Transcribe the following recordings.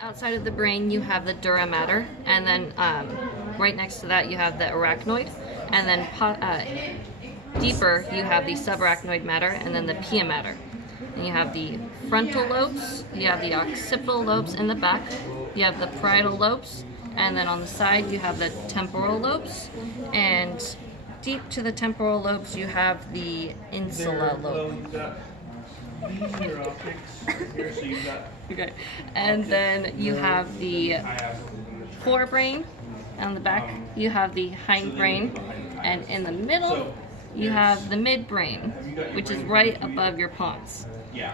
Outside of the brain, you have the dura mater, and then right next to that, you have the arachnoid, and then deeper, you have the subarachnoid matter, and then the pia mater. And you have the frontal lobes, you have the occipital lobes in the back, you have the parietal lobes, and then on the side, you have the temporal lobes, and deep to the temporal lobes, you have the insula lobe. Okay, and then you have the forebrain on the back, you have the hindbrain, and in the middle you have the midbrain, which is right above your pons.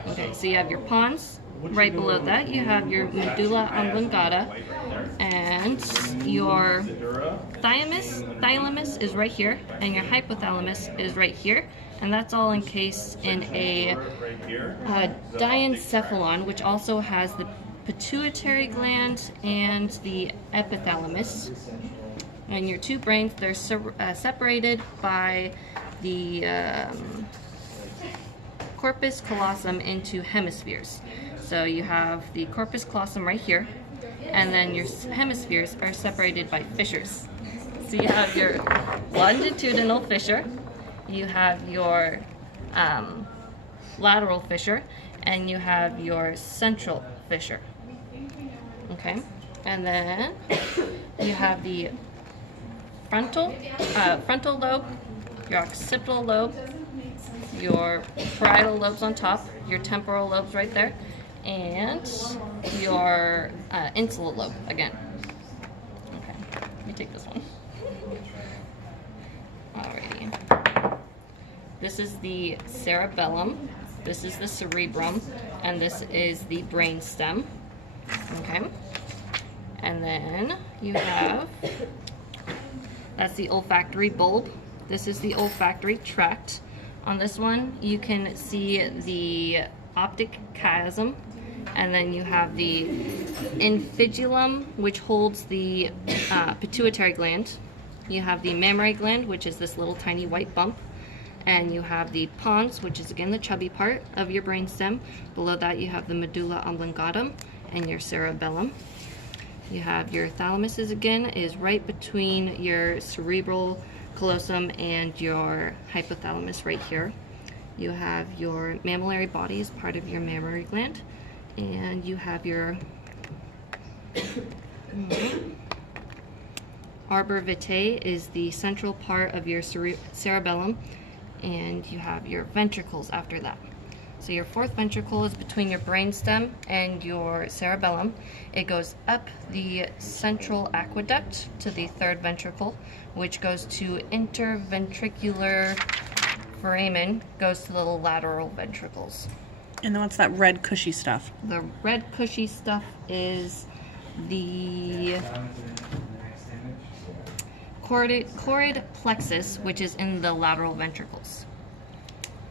Okay, so you have your pons. Right below that you have your medulla oblongata, and your thalamus is right here, and your hypothalamus is right here, and that's all encased in a diencephalon, which also has the pituitary gland and the epithalamus. And your two brains, they're separated by the corpus callosum into hemispheres. So you have the corpus callosum right here, and then your hemispheres are separated by fissures. So you have your longitudinal fissure, you have your lateral fissure, and you have your central fissure. Okay, and then you have the frontal lobe, your occipital lobe, your parietal lobes on top, your temporal lobes right there, and your insula lobe again. Okay, let me take this one. Alrighty. This is the cerebellum, this is the cerebrum, and this is the brain stem. Okay, and then you have, that's the olfactory bulb. This is the olfactory tract. On this one, you can see the optic chiasm, and then you have the infigulum, which holds the pituitary gland. You have the mammary gland, which is this little tiny white bump, and you have the pons, which is again the chubby part of your brainstem. Below that, you have the medulla oblongata and your cerebellum. You have your thalamus is right between your cerebral callosum and your hypothalamus right here. You have your mammillary body as part of your mammary gland, and you have your arbor vitae is the central part of your cerebellum, and you have your ventricles after that. So your fourth ventricle is between your brainstem and your cerebellum. It goes up the central aqueduct to the third ventricle, which goes to interventricular foramen, goes to the lateral ventricles. And then what's that red cushy stuff? The red cushy stuff is the choroid plexus, which is in the lateral ventricles.